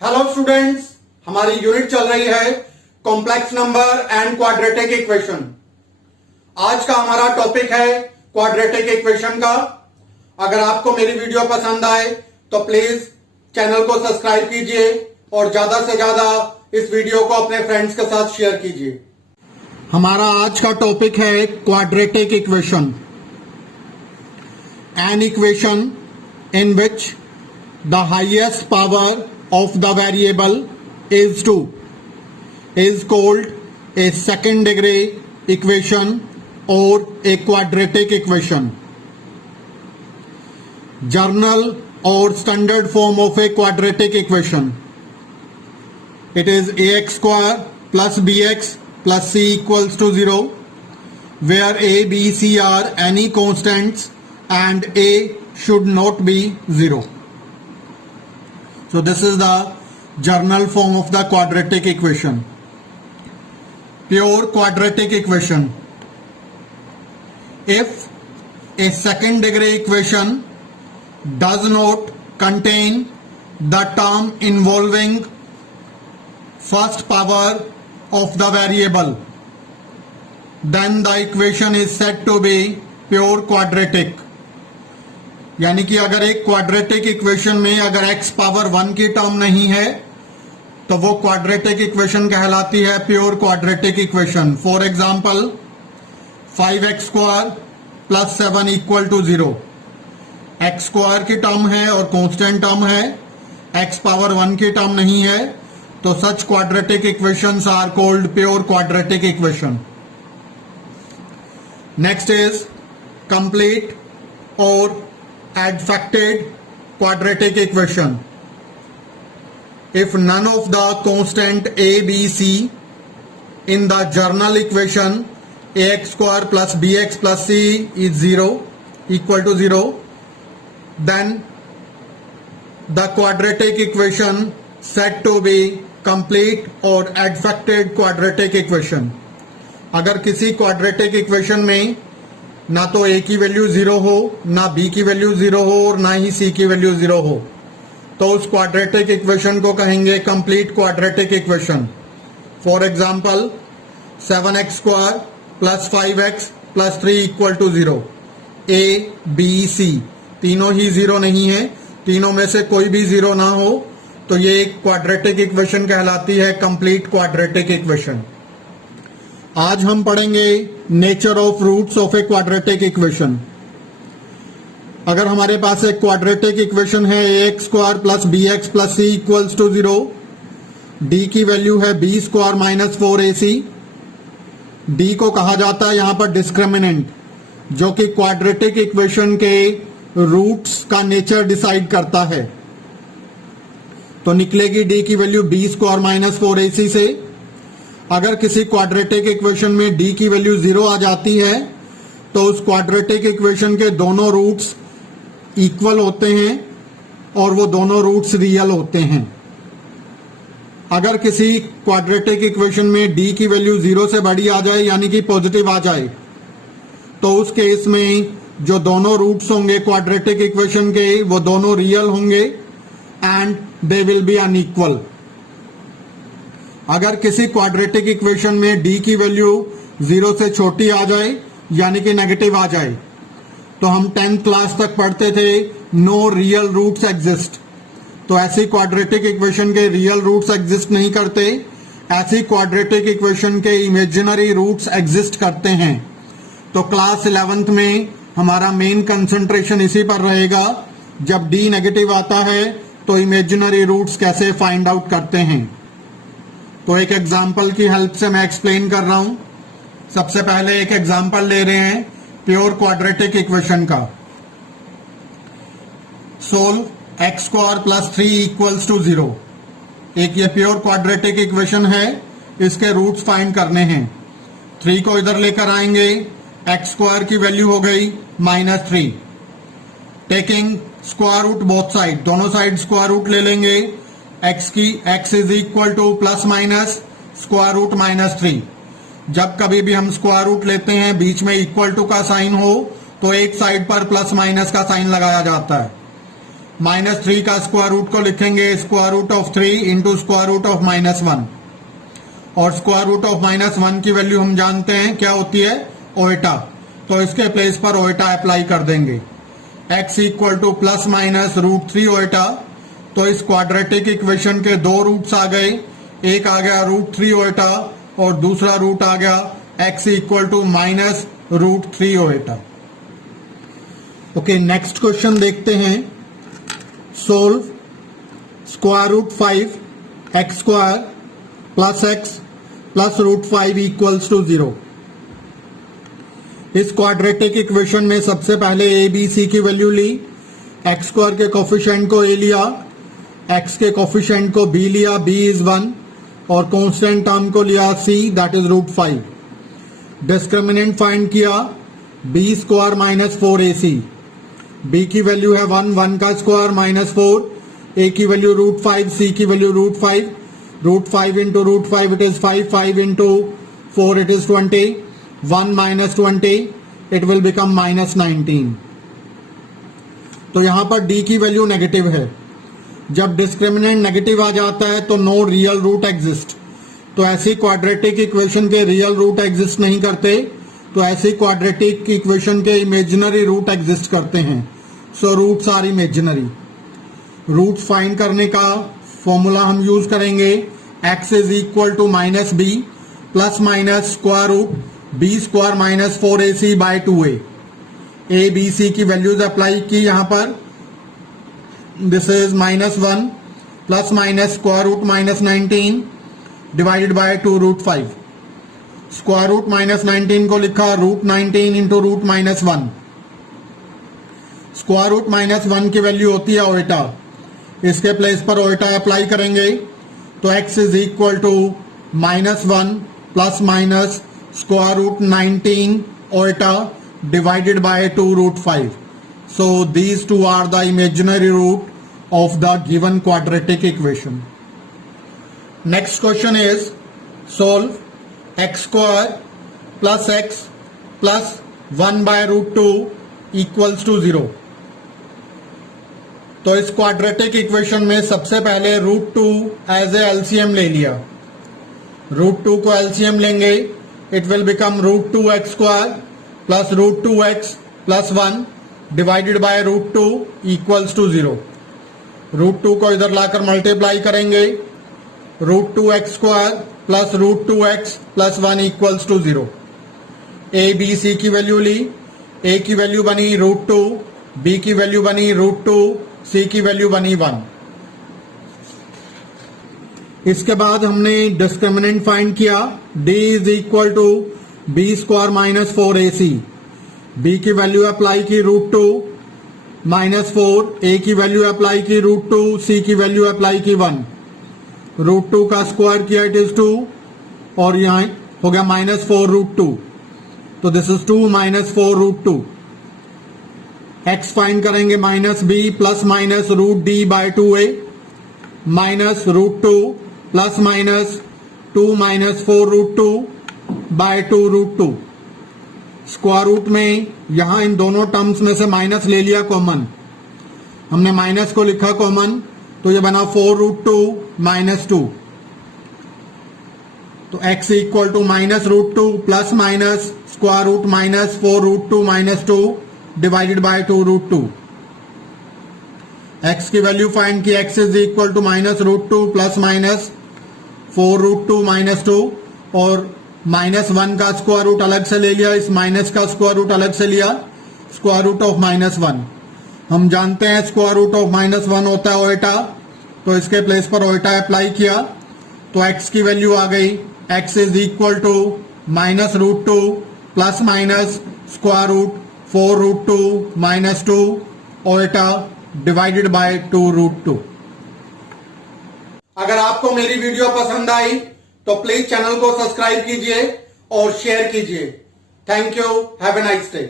Hello students, हमारी unit चल रही है complex number and quadratic equation. आज का हमारा टॉपिक है क्वाड्रेटिक इक्वेशन का। अगर आपको मेरी वीडियो पसंद आए तो प्लीज चैनल को सब्सक्राइब कीजिए और ज्यादा से ज्यादा इस वीडियो को अपने फ्रेंड्स के साथ शेयर कीजिए। हमारा आज का टॉपिक है quadratic equation. An equation in which the highest power of the variable is 2 is called a second degree equation or a quadratic equation. Journal or standard form of a quadratic equation. It is ax square plus bx plus c equals to 0, where a, b, c are any constants and a should not be 0. So this is the journal form of the quadratic equation. Pure quadratic equation. If a second degree equation does not contain the term involving first power of the variable, then the equation is said to be pure quadratic. यानी कि अगर एक quadratic equation में अगर x power 1 की term नहीं है तो वो क्वाड्रेटिक इक्वेशन कहलाती है pure quadratic equation. For example 5x square plus 7 equal to 0। x square की टर्म है और कांस्टेंट टर्म है, x पावर 1 की टर्म नहीं है, तो such quadratic equations are called pure quadratic equation. Next is complete और adfacted quadratic equation. If none of the constant a, b, c in the journal equation ax square plus bx plus c is 0 equal to 0, then the quadratic equation said to be complete or adfacted quadratic equation. अगर किसी quadratic equation में ना तो a की value 0 हो, ना b की value 0 हो और ना ही c की वैल्यू 0 हो, तो उस क्वाड्रेटिक इक्वेशन को कहेंगे complete quadratic equation. For example 7x square plus 5x plus 3 equal to 0। a, b, c तीनों ही 0 नहीं है, तीनों में से कोई भी 0 ना हो तो ये एक क्वाड्रेटिक इक्वेशन कहलाती है कंप्लीट क्वाड्रेटिक इक्वेशन। आज हम पढ़ेंगे nature of roots of a quadratic equation. अगर हमारे पास एक क्वाड्रेटिक इक्वेशन है ax square plus bx plus c equals to 0, d की वैल्यू है b square minus 4ac। d को कहा जाता है यहां पर डिस्क्रिमिनेंट, जो कि क्वाड्रेटिक इक्वेशन के रूट्स का नेचर डिसाइड करता है। तो निकलेगी d की value b square minus 4ac से। अगर किसी क्वाड्रेटिक इक्वेशन में d की वैल्यू 0 आ जाती है तो उस क्वाड्रेटिक इक्वेशन के दोनों रूट्स इक्वल होते हैं और वो दोनों रूट्स रियल होते हैं। अगर किसी क्वाड्रेटिक इक्वेशन में d की वैल्यू 0 से बड़ी आ जाए यानी कि पॉजिटिव आ जाए, तो उस केस में जो दोनों रूट्स होंगे क्वाड्रेटिक इक्वेशन के वो दोनों रियल होंगे and they will be unequal. अगर किसी क्वाड्रेटिक इक्वेशन में d की वैल्यू 0 से छोटी आ जाए यानी कि नेगेटिव आ जाए, तो हम 10th क्लास तक पढ़ते थे नो रियल रूट्स एग्जिस्ट। तो ऐसी क्वाड्रेटिक इक्वेशन के रियल रूट्स एग्जिस्ट नहीं करते, ऐसी क्वाड्रेटिक इक्वेशन के इमेजिनरी रूट्स एग्जिस्ट करते हैं। तो क्लास 11th में हमारा मेन कंसंट्रेशन इसी पर रहेगा। जब d नेगेटिव आता है तो इमेजिनरी रूट्स कैसे फाइंड आउट करते हैं। तो एक एग्जाम्पल की हेल्प से मैं एक्सप्लेन कर रहा हूं। सबसे पहले एक एग्जाम्पल ले रहे हैं प्योर क्वाड्रेटिक इक्वेशन का। Solve x square plus 3 equals to 0। एक ये प्योर क्वाड्रेटिक इक्वेशन है, इसके रूट्स फाइंड करने हैं। 3 को इधर लेकर आएंगे, एक्स स्क्वायर की वैल्यू हो गई -3। Taking square root both side, दोनों साइड स्क्वायर रूट ले लेंगे। x is equal to plus minus square root -3। जब कभी भी हम स्क्वायर रूट लेते हैं बीच में इक्वल टू का साइन हो तो एक साइड पर प्लस माइनस का साइन लगाया जाता है। -3 का स्क्वायर रूट को लिखेंगे square root of 3 into square root of -1, और स्क्वायर रूट ऑफ -1 की वैल्यू हम जानते हैं क्या होती है, ओएटा। तो इसके प्लेस पर ओएटा अप्लाई कर देंगे। x equal to plus minus √3 ओएटा। तो इस क्वाड्रेटिक इक्वेशन के दो रूट्स आ गए, एक आ गया √3 ओएटा और दूसरा रूट आ गया x equal to -√3 iota. Okay, next question देखते हैं। Solve square root 5 x square plus x plus √5 equals to 0। इस क्वाड्रेटिक इक्वेशन में सबसे पहले a b c की वैल्यू ली, x स्क्वायर के कोफिशिएंट को a लिया, x के कोफिशिएंट को b लिया, b इज 1, और कांस्टेंट टर्म को लिया c, that is √5। Discriminant find किया, b square minus 4ac, b की वैल्यू है 1, 1 का स्क्वायर -4, a की वैल्यू √5, c की value √5, √5 into √5 it is 5, 5 into 4 it is 20, 1 minus 20 it will become -19। तो यहां पर d की वैल्यू नेगेटिव है। जब डिस्क्रिमिनेंट नेगेटिव आ जाता है तो नो रियल रूट एग्जिस्ट। तो ऐसी क्वाड्रेटिक इक्वेशन के रियल रूट एग्जिस्ट नहीं करते, तो ऐसी क्वाड्रेटिक इक्वेशन के इमेजिनरी रूट एग्जिस्ट करते हैं। So roots are imaginary. Roots find करने का फॉर्मूला हम यूज करेंगे, x is equal to -b plus minus square root b square minus 4ac by 2a। a b c की values apply की यहां पर, this is -1 plus minus square root -19 divided by 2√5। Square root -19 को लिखा √19 into √-1। Square root -1 की value होती है ओएटा, इसके प्लेस पर ओएटा अप्लाई करेंगे। तो x is equal to -1 plus minus square root 19 ओएटा divided by 2√5. So these two are the imaginary root of the given quadratic equation. Next question is solve x square plus x plus 1 by √2 equals to 0. तो इस quadratic equation में सबसे पहले √2 as A LCM ले लिया। √2 को LCM लेंगे, it will become √2x square plus √2x plus 1 divided by √2 equals to 0। √2 को इधर लाकर मल्टीप्लाई करेंगे, √2x square plus √2x plus 1 equals to 0। a b c की वैल्यू ली, a की वैल्यू बनी √2, b की वैल्यू बनी √2, c की वैल्यू बनी 1। इसके बाद हमने डिस्क्रिमिनेंट फाइंड किया, d is equal to b square minus 4ac। b की वैल्यू अप्लाई की √2 -4, a की वैल्यू अप्लाई की √2, c की वैल्यू अप्लाई की 1। √2 का स्क्वायर किया इट इज 2, और यहाँ हो गया -4 √2। तो दिस इज 2 -4 √2। x फाइंड करेंगे -b plus minus √d by 2a minus √2 plus minus 2 -4 √2 by 2 √2। Square root में यहां इन दोनों टर्म्स में से माइनस ले लिया कॉमन, हमने माइनस को लिखा कॉमन, तो ये बना 4 √2 -2। तो x equal to -√2 plus minus square root -4 √2 -2 divided by 2 √2। x की वैल्यू फाइंड की, x is equal to -√2 plus minus 4 √2 -2, और -1 का स्क्वायर रूट अलग से ले लिया, इस माइनस का स्क्वायर रूट अलग से लिया, स्क्वायर रूट ऑफ -1। हम जानते हैं स्क्वायर रूट ऑफ -1 होता है ओएटा, तो इसके प्लेस पर ओएटा अप्लाई किया, तो x की वैल्यू आ गई, x is equal to -√2 plus minus square root 4 √2 -2 iota divided by 2 √2। अगर आपको मेरी वीडियो पसंद आई तो प्लीज चैनल को सब्सक्राइब कीजिए और शेयर कीजिए। Thank you, have a nice day.